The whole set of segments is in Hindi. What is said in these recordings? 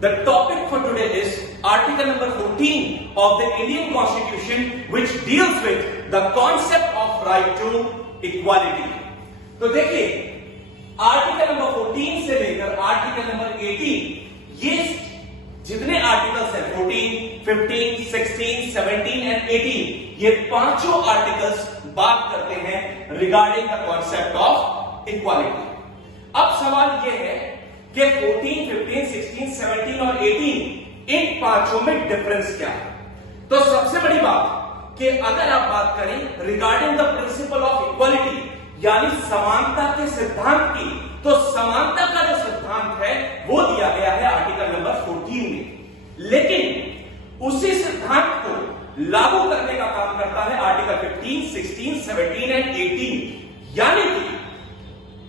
The topic for today is Article number 14 of the Indian Constitution, which deals with the concept of right to equality. तो देखिए, आर्टिकल नंबर 14 से लेकर आर्टिकल नंबर 18, ये जितने आर्टिकल्स हैं 14, 15, 16, 17 एंड 18, ये पांचों आर्टिकल्स बात करते हैं regarding the concept of equality. अब सवाल ये है कि 14, 15, 16, 17 और 18 इन पांचों में डिफरेंस क्या है। तो सबसे बड़ी बात कि अगर आप बात करें regarding the principle of equality, यानी समानता के सिद्धांत की, तो समानता का जो सिद्धांत है वो दिया गया है आर्टिकल नंबर 14 में, लेकिन उसी सिद्धांत को लागू करने का काम करता है आर्टिकल 15, 16, 17 एंड 18, यानी कि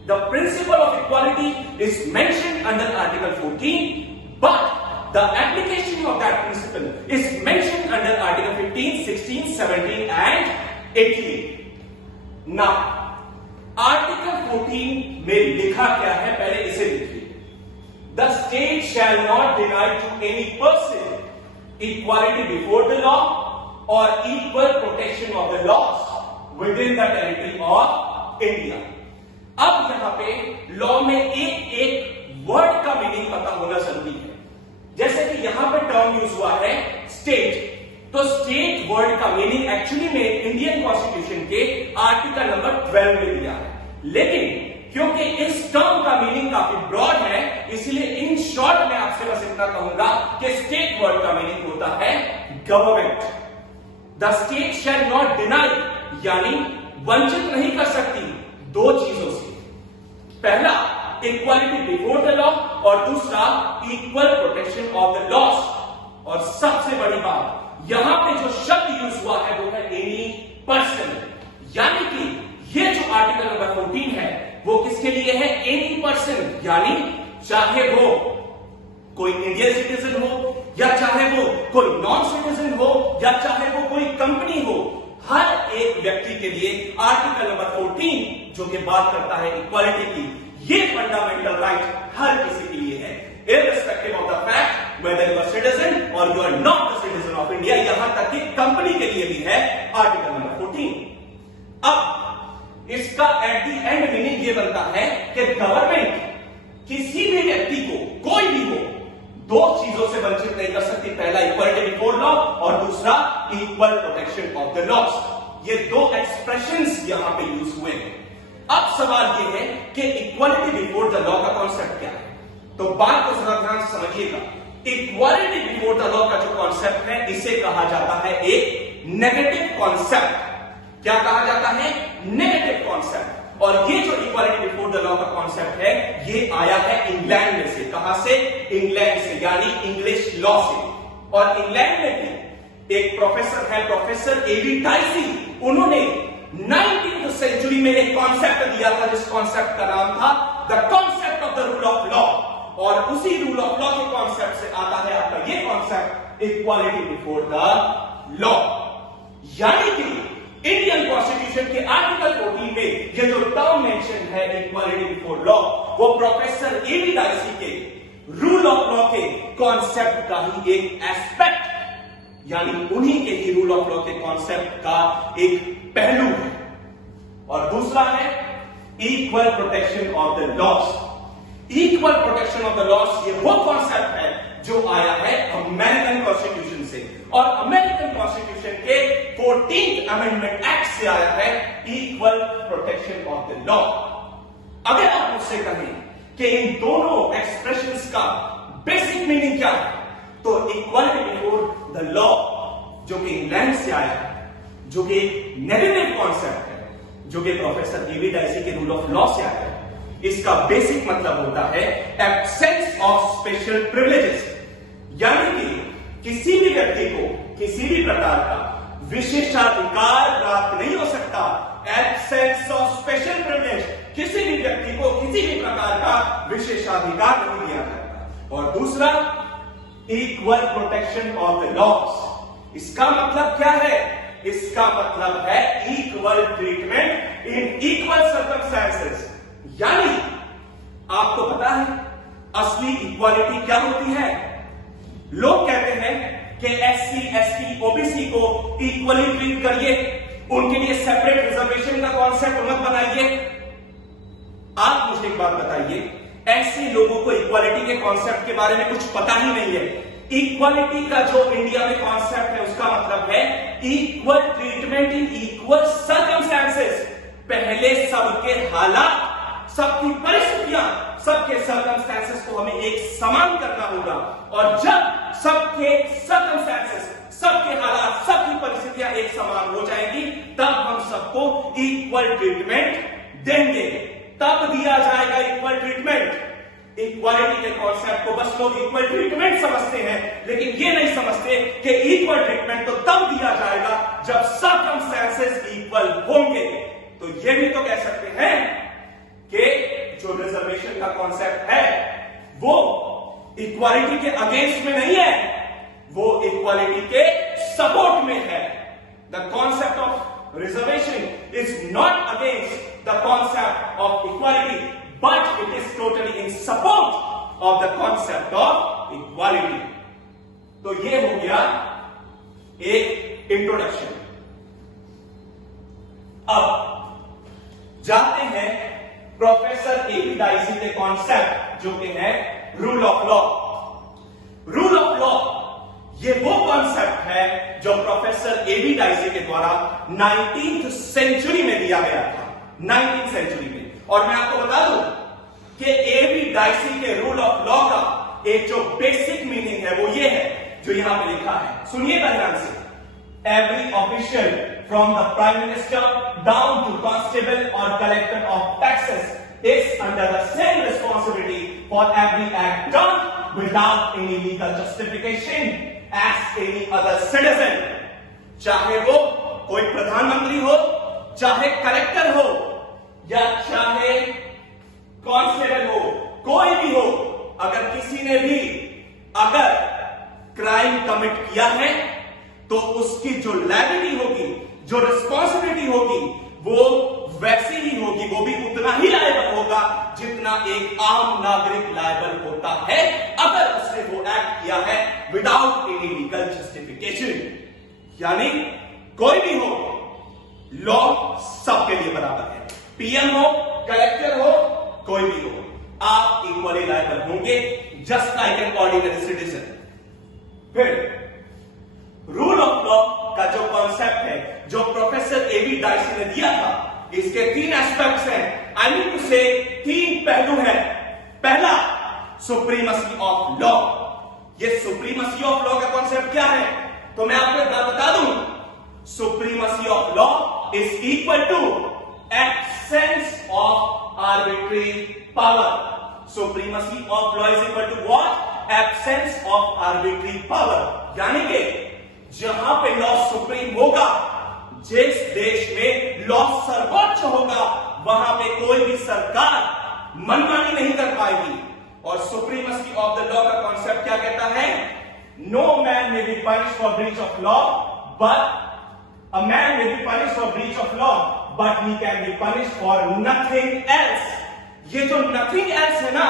the principle of equality is mentioned under Article 14, but the application of that principle is mentioned under Article 15, 16, 17 and 18. Now, Article 14 में लिखा क्या है, पहले इसे देखिए। The state shall not deny to any person equality before the law or equal protection of the laws within the territory of India. अब यहां पे लॉ में एक एक वर्ड का मीनिंग पता होना जरूरी है। जैसे कि यहां पे टर्म यूज हुआ है स्टेट, तो स्टेट वर्ड का मीनिंग एक्चुअली में इंडियन कॉन्स्टिट्यूशन के आर्टिकल नंबर 12 में दिया है, लेकिन क्योंकि इस टर्म का मीनिंग काफी ब्रॉड है, इसलिए इन शॉर्ट में आपसे बस इतना कहूंगा कि स्टेट वर्ड का मीनिंग होता है government. The state shall not deny, यानी वंचित नहीं कर सकती दो चीजों से, पहला इक्वालिटी बिफोर द लॉ और दूसरा equal protection of the laws. और सबसे बड़ी बात यहां पे जो शब्द यूज हुआ है वो है एनी पर्सन, यानी कि ये जो आर्टिकल नंबर 14 है वो किसके लिए है, एनी पर्सन, यानी चाहे वो कोई इंडियन सिटीजन हो या चाहे वो कोई नॉन सिटीजन हो या चाहे वो कोई कंपनी हो, हर एक व्यक्ति के लिए आर्टिकल नंबर 14 जो कि बात करता है इक्वालिटी की, ये फंडामेंटल राइट हर किसी के लिए है, irrespective of the fact whether you are citizen और you are not the citizen of India. यहां तक कि कंपनी के लिए भी है आर्टिकल नंबर 14। अब इसका एट द एंड मीनिंग ये बनता है कि गवर्नमेंट किसी भी व्यक्ति को, कोई भी हो, दो चीजों से वंचित नहीं कर सकती, पहला इक्वालिटी बिफोर लॉ और दूसरा equal protection of the laws. ये दो एक्सप्रेशंस यहां पे यूज हुए हैं। अब सवाल ये है कि इक्वालिटी बिफोर द लॉ का कॉन्सेप्ट क्या है, तो बात को जरा ध्यान से समझिएगा। इक्वालिटी बिफोर द लॉ का जो कॉन्सेप्ट है इसे कहा जाता है एक नेगेटिव कॉन्सेप्ट। क्या कहा जाता है, नेगेटिव कॉन्सेप्ट। और ये जो इक्वालिटी बिफोर द लॉ का कॉन्सेप्ट है ये आया है इंग्लैंड में से। कहां से, इंग्लैंड से, यानी इंग्लिश लॉ से। और इंग्लैंड में भी एक प्रोफेसर है, प्रोफेसर एवी टाइसी, उन्होंने 19वीं सेंचुरी में एक कॉन्सेप्ट दिया था जिस कॉन्सेप्ट का नाम था the concept of the rule of law. और उसी रूल ऑफ लॉ के कॉन्सेप्ट से आता है आपका ये concept equality before the law, यानी कि इंडियन कॉन्स्टिट्यूशन के आर्टिकल 14 में ये जो टर्म मेंशन है इक्वालिटी बिफोर लॉ, वो प्रोफेसर एवी डाइसी के रूल ऑफ लॉ के कॉन्सेप्ट का ही एक एस्पेक्ट, यानी उन्हीं के ही रूल ऑफ लॉ के कॉन्सेप्ट का एक पहलू है। और दूसरा है equal protection of the laws. Equal protection of the laws ये वो कॉन्सेप्ट है जो आया है अमेरिकन कॉन्स्टिट्यूशन से, और अमेरिकन कॉन्स्टिट्यूशन के 14th अमेंडमेंट एक्ट से आया है equal protection of the law. अगर आप मुझसे कहें कि इन दोनों एक्सप्रेशंस का बेसिक मीनिंग क्या है, तो इक्वालिटी बिफोर द लॉ जो कि इंग्लैंड से आया है, जो कि नेगेटिव कॉन्सेप्ट है, जो कि प्रोफेसर एवी डाइसी के रूल ऑफ लॉ से आया है, इसका बेसिक मतलब होता है एब्सेंस ऑफ स्पेशल प्रिविलेजेस, यानी कि किसी भी व्यक्ति को किसी भी प्रकार का विशेषाधिकार प्राप्त नहीं हो सकता। एब्सेंस ऑफ स्पेशल प्रिविलेज, किसी भी व्यक्ति को किसी भी प्रकार का विशेषाधिकार नहीं दिया जाता। और दूसरा equal protection of the laws, इसका मतलब क्या है, इसका मतलब है equal treatment in equal circumstances, यानी आपको पता है असली इक्वालिटी क्या होती है, लोग कहते हैं कि एससी, एसटी, ओबीसी को इक्वली ट्रीट करिए, उनके लिए सेपरेट रिजर्वेशन का कॉन्सेप्ट मत बनाइए। आप मुझे एक बात बताइए, ऐसे लोगों को इक्वालिटी के कॉन्सेप्ट के बारे में कुछ पता ही नहीं है। इक्वालिटी का जो इंडिया में कॉन्सेप्ट है उसका मतलब है equal treatment in equal circumstances. पहले सबके हालात, सबकी परिस्थितियां, सबके सर्कमस्टेंसेस को हमें एक समान करना होगा, और जब सबके सर्कमस्टेंसेस, सबके हालात, सबकी परिस्थितियां एक समान हो जाएंगी, तब हम सबको इक्वल ट्रीटमेंट देंगे, तब दिया जाएगा इक्वल ट्रीटमेंट। इक्वालिटी के कॉन्सेप्ट को बस लोग इक्वल ट्रीटमेंट समझते हैं, लेकिन ये नहीं समझते कि इक्वल ट्रीटमेंट तो तब दिया जाएगा जब सर्कमस्टेंसेस इक्वल होंगे। तो ये भी तो कह सकते हैं कि जो रिजर्वेशन का कॉन्सेप्ट है वो इक्वालिटी के अगेंस्ट में नहीं है, वो इक्वालिटी के सपोर्ट में है। The concept of reservation is not against the concept of equality, but it is totally in support of the concept of equality. तो ये हो गया एक इंट्रोडक्शन। अब जाते हैं प्रोफेसर एबी डाइसी के कॉन्सेप्ट जो कि है rule of law. Rule of law ये वो कॉन्सेप्ट है जो प्रोफेसर एबी डाइसी के द्वारा 19th सेंचुरी में दिया गया था, 19th सेंचुरी में। और मैं आपको बता दूं कि एबी डाइसी के रूल ऑफ लॉ का एक जो बेसिक मीनिंग है वो ये है जो यहां पे लिखा है, सुनिएगा ध्यान से। Every official from the prime minister down to constable और collector of taxes is under the same responsibility for every act done without any legal justification as any other citizen. चाहे वो कोई प्रधानमंत्री हो, चाहे कलेक्टर हो, या चाहे कांस्टेबल हो, कोई भी हो, अगर किसी ने भी अगर क्राइम कमिट किया है तो उसकी जो लायबिलिटी होगी, जो रिस्पॉन्सिबिलिटी होगी, वो वैसी ही होगी, वो भी उतना ही लायबल होगा जितना एक आम नागरिक लायबल होता है अगर उसने वो एक्ट किया है विदाउट एनी लीगल जस्टिफिकेशन। यानी कोई भी हो, लॉ सबके लिए बराबर है। पीएम हो, कलेक्टर हो, कोई भी हो, आप इक्वली लायबल होंगे just like an ordinary citizen. फिर रूल ऑफ लॉ का जो कॉन्सेप्ट है जो प्रोफेसर एबी डाइसी ने दिया था, इसके 3 एस्पेक्ट्स हैं। आई मीन टू से 3 पहलू हैं। पहला, सुप्रीमसी ऑफ लॉ। ये सुप्रीमसी ऑफ लॉ का कॉन्सेप्ट क्या है तो मैं आपको एक बात बता दूं, supremacy of law is equal to absence of arbitrary power. Supremacy of law is equal to what? Absence of arbitrary power. यानी कि जहां पे लॉ सुप्रीम होगा, जिस देश में लॉ सर्वोच्च होगा, वहां पे कोई भी सरकार मनमानी नहीं कर पाएगी। और सुप्रीमसी ऑफ द लॉ का कॉन्सेप्ट क्या कहता है? No man may be punished for breach of law, but a man may be punished for breach of law, but he can be punished for nothing else. ये जो nothing else है ना,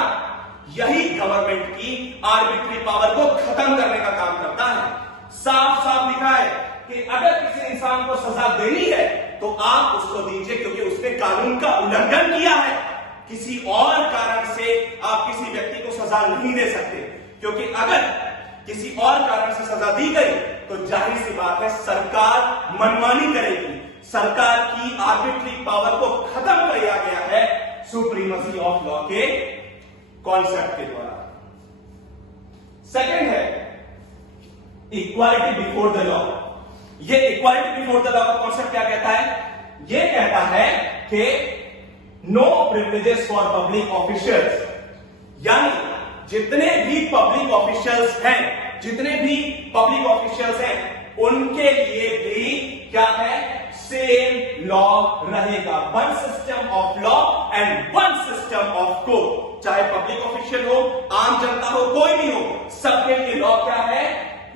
यही गवर्नमेंट की आर्बिट्री पावर को खत्म करने का काम करता है। साफ साफ लिखा है कि अगर किसी इंसान को सजा देनी है तो आप उसको दीजिए, क्योंकि उसने कानून का उल्लंघन किया है। किसी और कारण से आप किसी व्यक्ति को सजा नहीं दे सकते, क्योंकि अगर किसी और कारण से सजा दी गई तो जाहिर सी बात है सरकार मनमानी करेगी। सरकार की आर्बिट्री पावर को खत्म किया गया है सुप्रीमसी ऑफ लॉ के कॉन्सेप्ट के द्वारा। सेकंड है इक्वालिटी बिफोर द लॉ। ये इक्वालिटी बिफोर द लॉ का कॉन्सेप्ट क्या कहता है? ये कहता है कि no privileges for public officials, यानी जितने भी पब्लिक ऑफिशियल्स हैं, जितने भी पब्लिक ऑफिशियल्स हैं, उनके लिए भी क्या है? सेम लॉ रहेगा। One system of law and one system of court. चाहे पब्लिक ऑफिशियल हो, आम जनता हो, कोई भी हो, सबके लिए लॉ क्या है?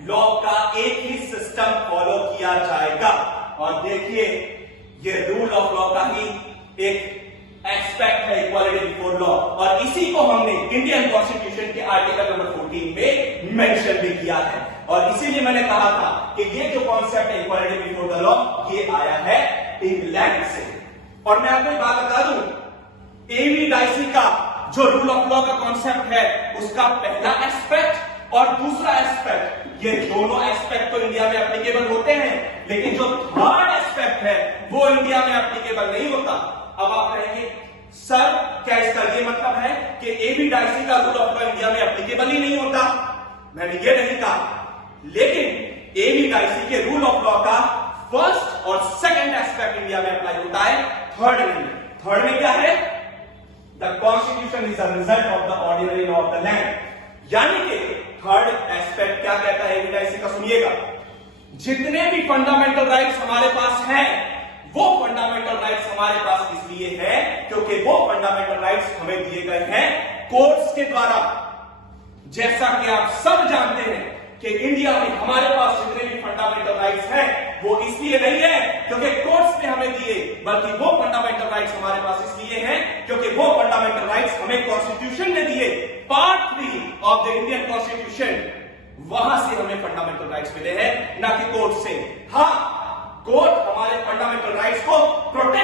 लॉ का एक ही सिस्टम फॉलो किया जाएगा। और देखिए, ये रूल ऑफ लॉ का ही एक एक्सपेक्ट है इक्वालिटी बिफोर लॉ, और इसी को हमने इंडियन कॉन्स्टिट्यूशन के आर्टिकल नंबर 14 में मेंशन भी किया है। और इसीलिए मैंने कहा था कि ये जो कॉन्सेप्ट है इक्वालिटी बिफोर द लॉ, ये आया है इंग्लैंड से। और मैं आपको एक बात बता दूं, एवी डाइसी का जो रूल ऑफ लॉ का कॉन्सेप्ट है, उसका पहला एस्पेक्ट और दूसरा एस्पेक्ट, ये दोनों एस्पेक्ट तो इंडिया में एप्लीकेबल होते हैं, लेकिन जो थर्ड एस्पेक्ट है वो इंडिया में एप्लीकेबल नहीं होता। अब आप कहेंगे सर क्या इसका ये मतलब है कि एवी डाइसी का रूल ऑफ लॉ इंडिया में एप्लीकेबल ही नहीं होता? मैंने ये नहीं कहा, लेकिन एवी डाइसी के रूल ऑफ लॉ का फर्स्ट और सेकंड एस्पेक्ट इंडिया में अप्लाई होता है, थर्ड में। थर्ड में क्या है? The constitution is a result of the ordinary law of the land. यानी कि थर्ड एस्पेक्ट क्या कहता है एवी डाइसी का, सुनिएगा, जितने भी फंडामेंटल राइट्स हमारे पास हैं, वो फंडामेंटल राइट्स हमारे पास इसलिए हैं क्योंकि वो फंडामेंटल राइट्स हमें दिए गए हैं कोर्ट्स के द्वारा। जैसा कि आप सब जानते हैं कि इंडिया में हमारे पास जितने भी फंडामेंटल राइट्स हैं वो इसलिए नहीं है क्योंकि कोर्ट्स ने हमें दिए, बल्कि वो फंडामेंटल राइट्स हमारे पास इसलिए हैं क्योंकि वो फंडामेंटल राइट्स हमें कॉन्स्टिट्यूशन ने दिए। Part 3 of the Indian constitution, वहां से हमें फंडामेंटल राइट्स मिले हैं, ना कि कोर्ट से। हाँ, कोर्ट हमारे फंडामेंटल राइट्स को प्रोटेक्ट